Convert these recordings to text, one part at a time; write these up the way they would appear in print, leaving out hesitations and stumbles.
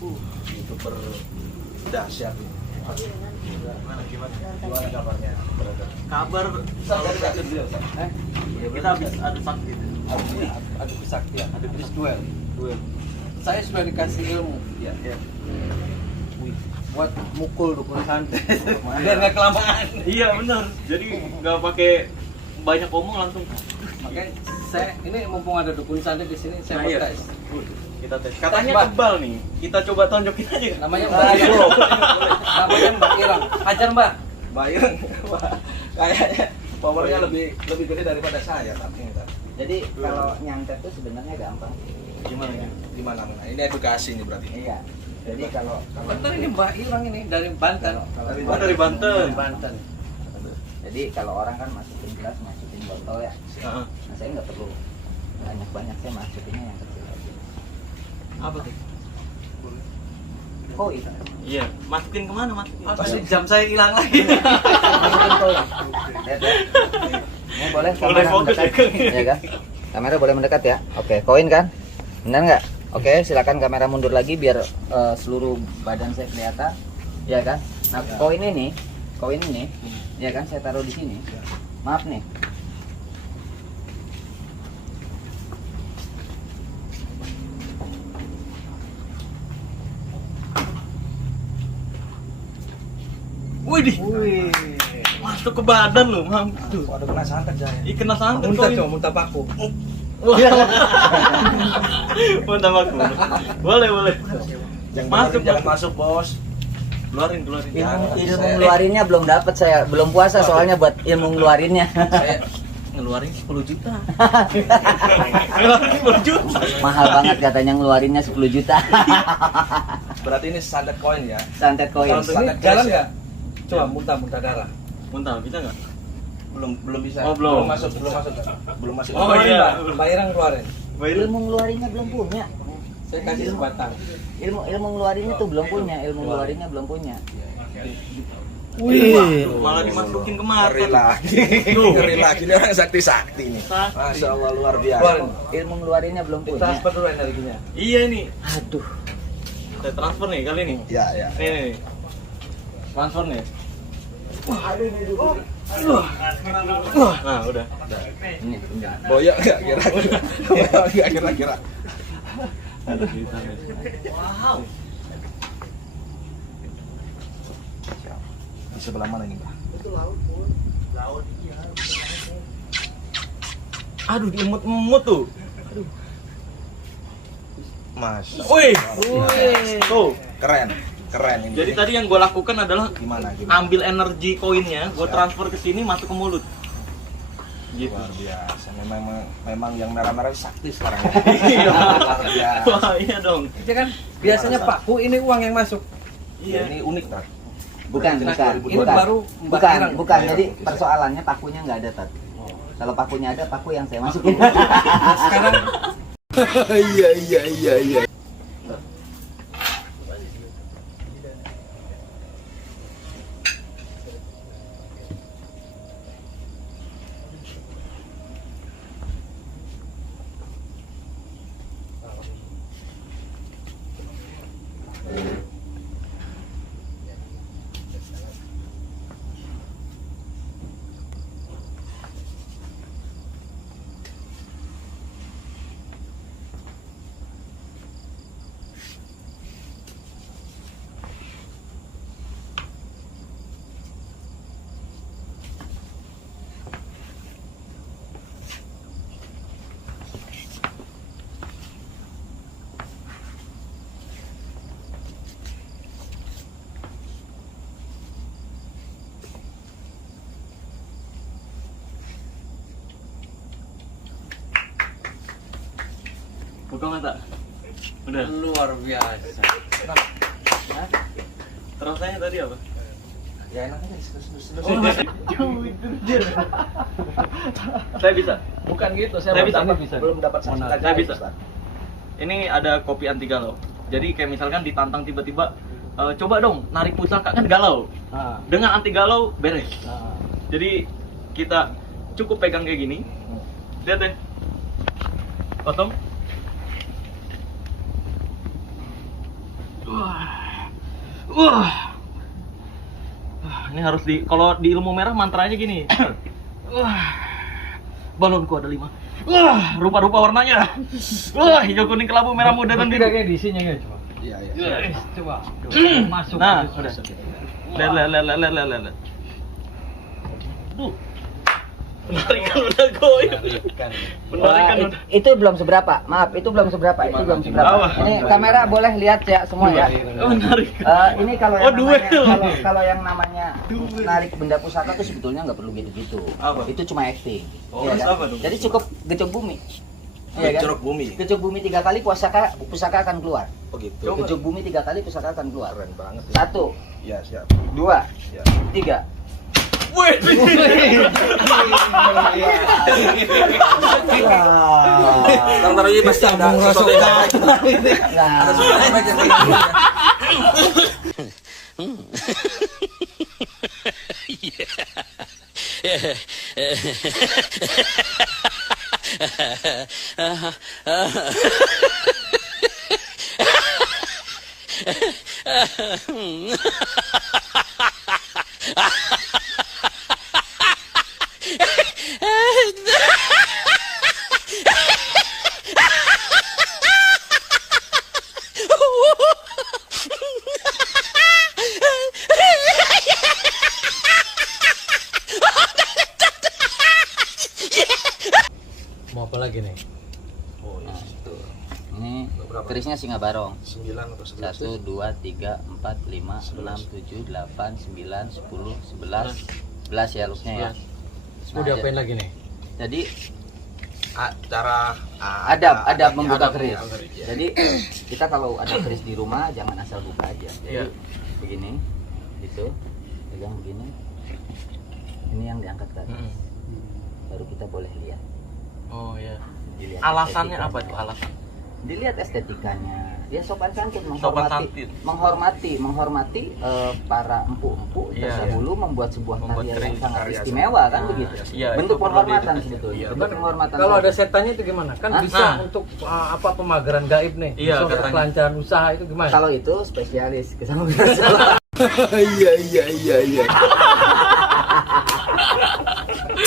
Youtuber dahsyat ini. Gimana kabarnya? Kabar kita habis ada sakti. Ada kesaktian, ada duel. Saya sudah dikasih ilmu, ya. Wih, buat mukul dukun santet. Biar nggak kelamaan. Iya benar. Jadi nggak pakai banyak omong langsung. Makanya saya ini mumpung ada dukun santet di sini, saya mau tes. Kita tes. Katanya Mbak. tebal nih. Kita coba tonjokin aja. Namanya Mbak Irang. Namanya Mbak Irang. Hajar Mbak. Mbak Irang. Kayaknya powernya lebih gede daripada saya tapi. Jadi kalau nyantet itu sebenarnya gampang. Gimana ya? Gimana? Ini edukasi nih berarti. Iya. Jadi kalau Bener ini Mbak Irang ini dari Banten. Oh, dari Banten. Dari Banten. jadi kalau orang kan masukin gelas, masukin botol ya. Heeh. Nah, saya nggak perlu banyak, saya masukinnya yang kecil aja. Apa tuh? Koin. Iya, masukin kemana masukin? Pasti jam saya hilang lagi. Masukin koin. Lihat ya. Ini boleh Boleh kamera fokus mendekat. ya. Ya kan? Kamera boleh mendekat ya. Oke, koin kan? Benar nggak? Oke, silakan kamera mundur lagi biar seluruh badan saya kelihatan. Ya kan? Nah, koin ini, ya kan saya taruh di sini. Maaf nih. Wih, masuk ke badan lu, Mam. Ada kena santet saya. Ih, kena santet Muntah koin. cuma muntah paku. Wah. Muntah aku. Boleh. Jangan masuk bos. Keluarin. Ilmu ngeluarinnya belum dapat saya, belum puasa soalnya buat ilmu ngeluarinnya. Saya Ngeluarin 10 juta. Ngeluarin 10 juta. Mahal banget katanya ngeluarinnya 10 juta. berarti ini santet koin ya. Santet koin. Kalau ini jalan nggak? Coba muntah darah. Muntah bisa nggak? Belum bisa. Oh, belum. Belum masuk. Oh, iya. Mbak Irang keluarin. Ilmu ngeluarinnya belum punya. Saya kasih sebatang. Ilmu ngeluarinnya tuh belum punya, ilmu ngeluarinnya belum punya. Wih, malah dimasukin ke mata. Ngeri lagi. Ini orang sakti nih. Sakti. Masya Allah luar biasa. Ilmu ngeluarinnya belum punya. Transfer dulu energinya. Iya nih. Aduh. Saya transfer nih kali ini. Ya. Nih. Transfer nih. Nah, udah. Ini enggak. Boyok nggak kira-kira. Wow. Di sebelah mana ini, Pak? Aduh, diemut-emut tuh. Mas. Wih. Tuh. Keren ini. Jadi tadi yang gue lakukan adalah gimana? ambil energi koinnya, gue transfer ke sini masuk ke mulut. Gitu. Luar biasa. Memang yang merah-merah sakti sekarang. Iya. Luar biasa. Wah, iya dong. Itu kan biasanya paku ini uang yang masuk. Iya, ini unik, Pak. Bukan. Ini baru Mbak Irang. Bukan. Jadi persoalannya pakunya nggak ada, Tat. Kalau pakunya ada, paku yang saya masukin. Sekarang Iya. Buka mata. Udah. luar biasa. Rasanya tadi apa? Ya enak aja. Saya bisa. Bukan gitu, Saya bisa. belum dapat Saya sertifikat. bisa. Ini ada kopi anti galau. Jadi kayak misalkan ditantang tiba-tiba, coba dong narik pusaka, kan galau. Dengan anti galau beres. Jadi kita cukup pegang kayak gini. Lihat deh. Kosong. Ini harus kalau di ilmu merah mantranya gini. Balonku ada 5. Rupa-rupa warnanya. Hijau, kuning, kelabu, merah, muda, dan biru. Kayak di sini ya coba. Iya, iya. Coba. Masuk. Nah, udah. Lihat. Tuh. Penarikan udah goyang. Penarikan Wah, udah. itu belum seberapa. Maaf, itu belum seberapa. Itu belum seberapa. Bawah. Ini kamera boleh lihat ya semua ya. Menarik. Ini kalau Oh, yang duel. namanya kalau yang namanya narik benda pusaka tuh sebetulnya nggak perlu gitu-gitu. Apa? Itu cuma acting. Oh, Iya terus kan? apa dong? Jadi cukup gecok bumi. Iya kan? Gecok bumi. Gecok bumi 3 kali pusaka akan keluar. Oh gitu. Coba. Gecok bumi 3 kali pusaka akan keluar. Keren banget. 1, Iya, siap. 2, Ya. 3. Wih. Ntar ini pasti ada sesuatu yang baik. Ada sesuatu yang baik yang baik. Mau apa lagi nih? Nah, tuh. Ini kerisnya singa barong. 9 atau 11. 1, 2, 3, 4, 5, 6, 7, 8, 9, 10, 11. 11 ya looknya ya. Mau diapain lagi nih? Jadi Cara ada membuka keris. ya. Jadi kita kalau ada keris di rumah jangan asal buka aja. Jadi Iya. begini, gitu, pegang begini. Ini yang diangkat ke atas. Baru kita boleh lihat. Oh ya. Dilihat Alasannya estetikanya. apa tuh alasan? Dilihat estetikanya. Ya sopan santun, Sopan menghormati, menghormati para empu-empu Iya, terdahulu membuat sebuah Membuat karya yang keris, sangat karya istimewa kan begitu. Iya, Bentuk itu perlu penghormatan di- sebetulnya. Iya, Bentuk penghormatan. Kalau saja. ada setannya itu gimana? Kan Hah? bisa Nah. untuk apa pemageran gaib nih. Iya, Bisa untuk katanya. kelancaran usaha itu gimana? Kalau itu spesialis kesama. Iya.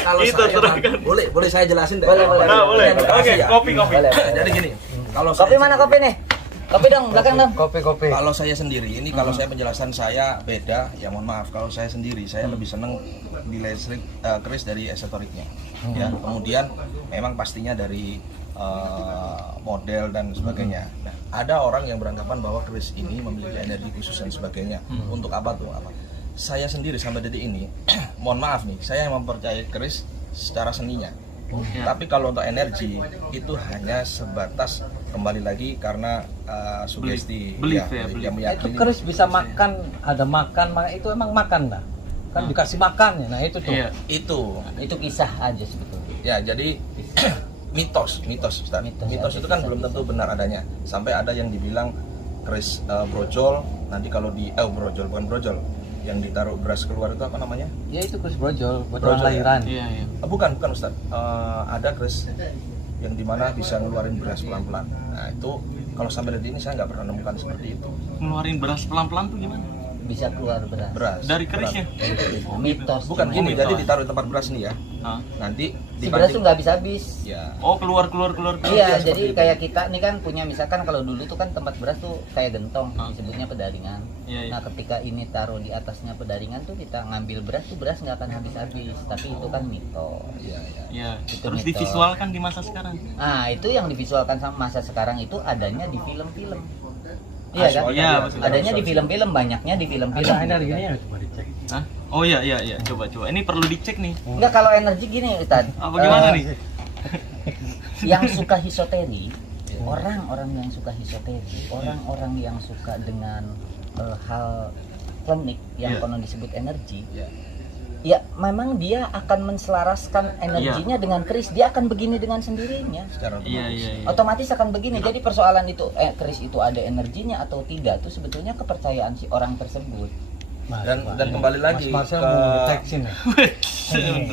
Kalau Itu saya serahkan. boleh saya jelasin deh. Boleh. Nah, boleh. Terima Oke, kasih ya. kopi. Boleh. Jadi gini, kalau Kopi saya mana kopi nih? Kopi dong, belakang dong. Kopi. Kalau saya sendiri, ini kalau saya penjelasan saya beda, ya mohon maaf. Kalau saya sendiri, saya lebih seneng di listrik keris dari esoteriknya. Ya, kemudian memang pastinya dari model dan sebagainya. Nah, ada orang yang beranggapan bahwa keris ini memiliki energi khusus dan sebagainya. Untuk apa tuh? Apa? Saya sendiri sampai detik ini, mohon maaf nih, saya yang mempercayai keris secara seninya. Tapi kalau untuk energi itu hanya sebatas kembali lagi karena sugesti Belief ya, yang belief. Itu meyakini. keris bisa makan, ada makan, itu emang makan lah. Kan dikasih makannya. Nah, itu tuh. Iya. Itu kisah aja sebetulnya. Ya, jadi mitos Ustaz. Mitos itu kan belum tentu benar adanya. Sampai ada yang dibilang keris brojol, nanti kalau di brojol bukan brojol, yang ditaruh beras keluar itu apa namanya? Ya itu keris brojol, buat Brojol, orang lahiran. Iya. Bukan Ustaz. Ada keris yang dimana bisa ngeluarin beras pelan-pelan. Nah, itu kalau sampai detik ini saya nggak pernah nemukan seperti itu. Ngeluarin beras pelan-pelan tuh gimana? Bisa keluar beras. Beras Dari kerisnya? Nah, mitos. Bukan cuma gini, mitos. jadi ditaruh di tempat beras nih ya. Hah? Nanti Si beras tuh nggak habis-habis. Ya. Oh, keluar. Iya, seperti jadi itu. kayak kita nih kan punya misalkan kalau dulu tuh kan tempat beras tuh kayak gentong, Ah. disebutnya pedaringan. Iya. Nah, ketika ini taruh di atasnya pedaringan tuh kita ngambil beras tuh beras nggak akan habis-habis, tapi itu kan mitos. Iya. Iya. Itu Terus mitos. divisualkan di masa sekarang. Nah, itu yang divisualkan sama masa sekarang itu adanya di film-film. Iya kan? Iya, betul. Adanya di film-film, banyaknya di film-film. Ada gitu energinya kan. coba dicek. Hah? Oh iya. Coba. Ini perlu dicek nih. Enggak, kalau energi gini Ustaz. Apa gimana nih? Yang suka hisoteri, orang-orang yang suka hisoteri, orang-orang yang suka dengan hal klinik yang Iya. konon disebut energi, Iya. ya memang dia akan menselaraskan energinya dengan keris, dia akan begini dengan sendirinya. Secara otomatis. Iya. Otomatis akan begini. Jadi persoalan itu keris itu ada energinya atau tidak itu sebetulnya kepercayaan si orang tersebut. Dan kembali lagi Mas Marcel ke- mau deteksi nih.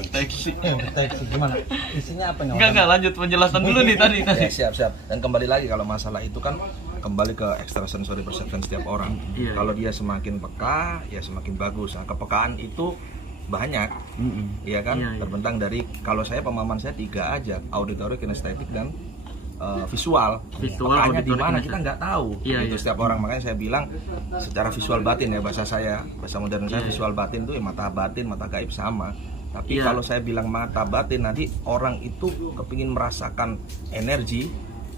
Deteksi. Deteksi gimana? Isinya apa nih? Enggak, lanjut penjelasan dulu nih tadi. Ya, siap. Dan kembali lagi kalau masalah itu kan kembali ke extrasensory perception setiap orang. Iya, Kalau dia semakin peka, ya semakin bagus. Nah, kepekaan itu banyak, ya kan? Iya, iya. Terbentang dari, kalau saya pemahaman saya 3 aja, auditory, kinestetik, dan visual. Pekaannya di auditory, mana kinestetik. kita nggak tahu. Iya, Itu iya. setiap orang, makanya saya bilang secara visual batin ya, bahasa saya, bahasa modern saya, Iya, iya. visual batin itu ya mata batin, mata gaib sama. Tapi Iya. kalau saya bilang mata batin, nanti orang itu kepingin merasakan energi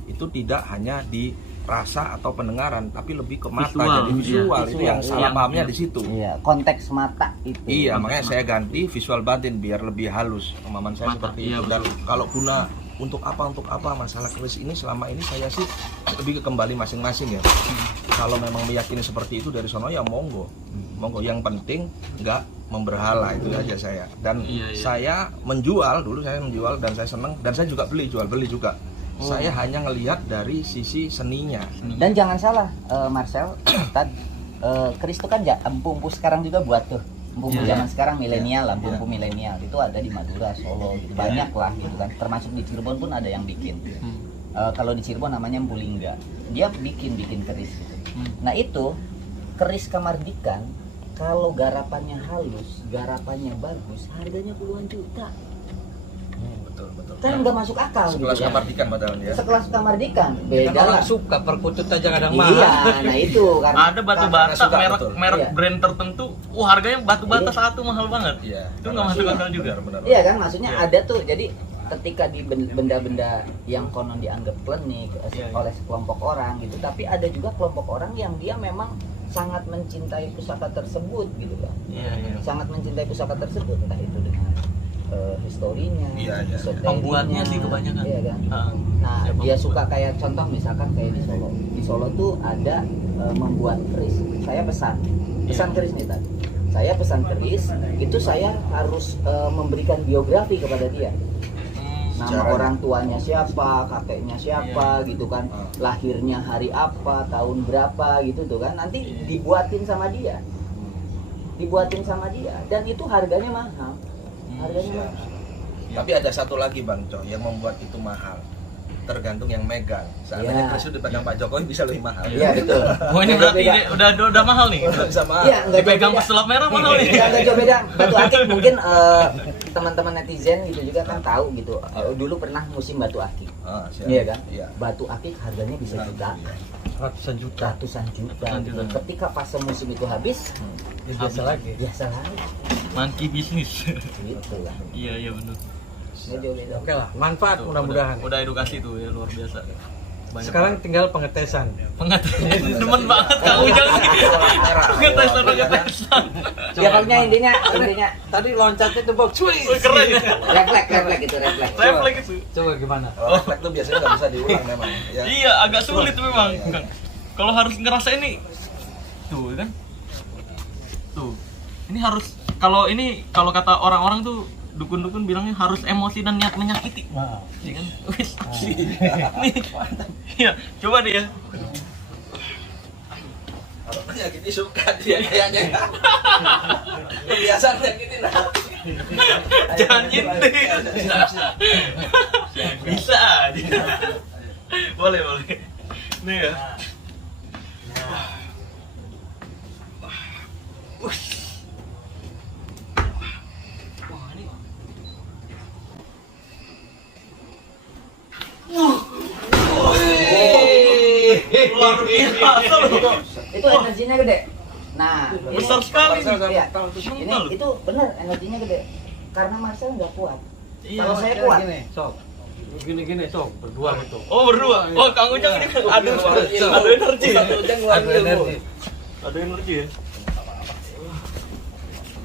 itu tidak hanya di rasa atau pendengaran, tapi lebih ke mata, Visual, jadi visual. iya. Itu yang Visual, salah iya. pahamnya Iya. di situ. Iya, konteks mata itu. Iya, makanya saya ganti visual batin biar lebih halus. Pemahaman saya Mata, seperti iya, itu. Dan kalau guna untuk apa masalah keris ini, selama ini saya sih lebih ke kembali masing-masing ya. Kalau memang meyakini seperti itu dari sono ya monggo. Monggo, yang penting nggak memberhala, itu aja saya. Dan Iya, iya. saya menjual, dulu saya menjual dan saya seneng, dan saya juga jual beli juga. Saya hanya ngelihat dari sisi seninya. Dan jangan salah, Marcel, Ustadz, keris itu kan empu-empu sekarang juga buat tuh. Empu-empu Iya. zaman sekarang milenial lah, empu-empu milenial itu ada di Madura, Solo, gitu. Banyak lah gitu kan. Termasuk di Cirebon pun ada yang bikin. Kalau di Cirebon namanya Empu Lingga. Dia bikin keris gitu. Nah itu keris Kamardikan, kalau garapannya halus, garapannya bagus, harganya puluhan juta. Betul. Kan nggak masuk akal Sekelas gitu ya. Kamardikan padahal ya. Sekelas Kamardikan, Kan beda orang lah. suka perkutut aja kadang Iya, mahal. nah itu karena Ada batu karena bata suka, merek betul. Iya. brand tertentu, harganya batu bata Iya. satu mahal banget. Iya. Itu nggak masuk akal juga. Benar. Iya kan, maksudnya Iya. ada tuh. Jadi ketika di benda-benda yang konon dianggap klinik Iya, iya. oleh sekelompok orang gitu, tapi ada juga kelompok orang yang dia memang sangat mencintai pusaka tersebut gitu kan. Iya. Sangat mencintai pusaka tersebut, entah itu dengan historinya, Iya, iya. esoterinya, Pembuatnya sih kebanyakan. iya kan. Ah. Nah, Ya, dia pembuat. suka kayak contoh misalkan kayak di Solo. Di Solo tuh ada membuat keris. Saya pesan keris nih tadi. Saya pesan keris, itu saya harus memberikan biografi kepada dia. Nama Sejarahnya. orang tuanya siapa, kakeknya siapa gitu kan. Lahirnya hari apa, tahun berapa gitu tuh kan. Nanti dibuatin sama dia. Dan itu harganya mahal. Harganya mahal. Tapi ada satu lagi Bang Co yang membuat itu mahal. Tergantung yang megang. Seandainya Iya. keris itu dipegang Pak Jokowi bisa lebih mahal. Iya betul. Oh ini berarti Beda. ini udah mahal nih. Bisa mahal. Iya, enggak Dipegang beda. pesulap merah mahal nih. Ya, agak jauh beda. Batu akik mungkin teman-teman netizen gitu juga kan tahu gitu. Dulu pernah musim batu akik. Siap. Iya kan? Iya. Batu akik harganya bisa juta, Ratusan juta. ratusan juta. Ratusan Gitu. juta. Ketika fase musim itu habis, Ya, biasa lagi. biasa lagi. Monkey bisnis. Gitu lah. Iya benar. Nggak jauh beda. Oke lah, manfaat mudah-mudahan. Udah edukasi tuh ya luar biasa. Banyak Sekarang tinggal pengetesan. pengetesan. Demen banget Kang Ujang nih. Pengetesan. Ya pokoknya intinya Tadi loncatnya tuh box. Wih, keren ya. refleks itu refleks. Refleks itu. Coba gimana? Kalau refleks tuh biasanya nggak bisa diulang memang. Ya. Iya, agak sulit memang. Kang. Kalau harus ngerasain nih. Tuh kan. Tuh. Ini harus kalau kata orang-orang tuh dukun-dukun bilangnya harus emosi dan niat menyakiti. Nah, Iya kan? Wis. Nih. Iya, coba deh ya. Kalau menyakiti suka dia kayaknya. Kebiasaan nyakitin hati. Jangan nyintik. Bisa aja. Boleh. Nih ya. Luar biasa loh. Itu energinya gede. Nah, Besar sekali. Iya. Sumpah Ini loh. itu benar energinya gede. Karena Marcel nggak kuat. Iya, Kalau saya kuat. Gini, sok. Gini, sok. Berdua gitu. Oh berdua. Oh Kang Ujang ini ada energi. Ada energi. Ada energi ya.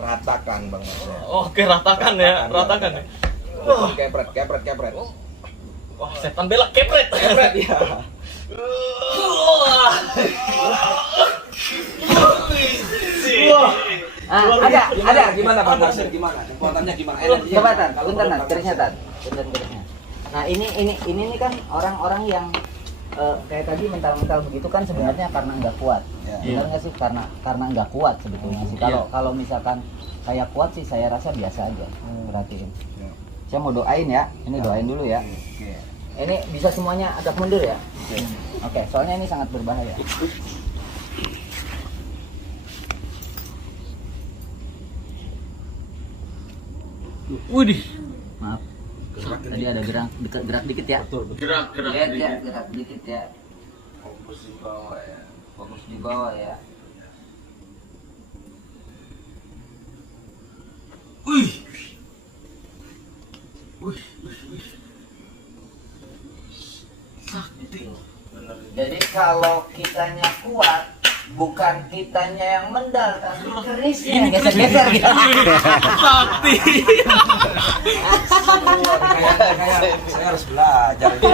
Ratakan Bang Marcel. Oke ratakan ya. Kepret. Wah setan bela kepret. Kepret ya. Ada. Gimana Bang Marcel? Gimana? Kekuatannya gimana? Energinya Coba gimana? Tan, bentar Tan, kerisnya Tan. Bentar kerisnya. Nah, ini kan orang-orang yang kayak tadi mental-mental begitu kan sebenarnya karena nggak kuat. Ya. Benar nggak sih? Karena nggak kuat sebetulnya sih. Kalau misalkan saya kuat sih saya rasa biasa aja. Perhatiin. Ya. Saya mau doain ya. Ini doain dulu ya. Oke. Ini bisa semuanya agak mundur ya. Oke, soalnya ini sangat berbahaya. Widih. Maaf. Tadi ada gerak dikit ya. Gerak Lihat ya, gerak dikit ya. Fokus di bawah ya. Fokus di bawah ya. Jadi kalau kitanya kuat, bukan kitanya yang mendal, tapi kerisnya yang geser-geser gitu. Sakti. Saya harus belajar ini.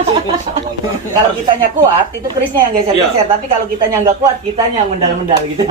Kalau kitanya kuat, itu kerisnya yang geser-geser. Tapi kalau kitanya nggak kuat, kitanya yang mendal-mendal gitu.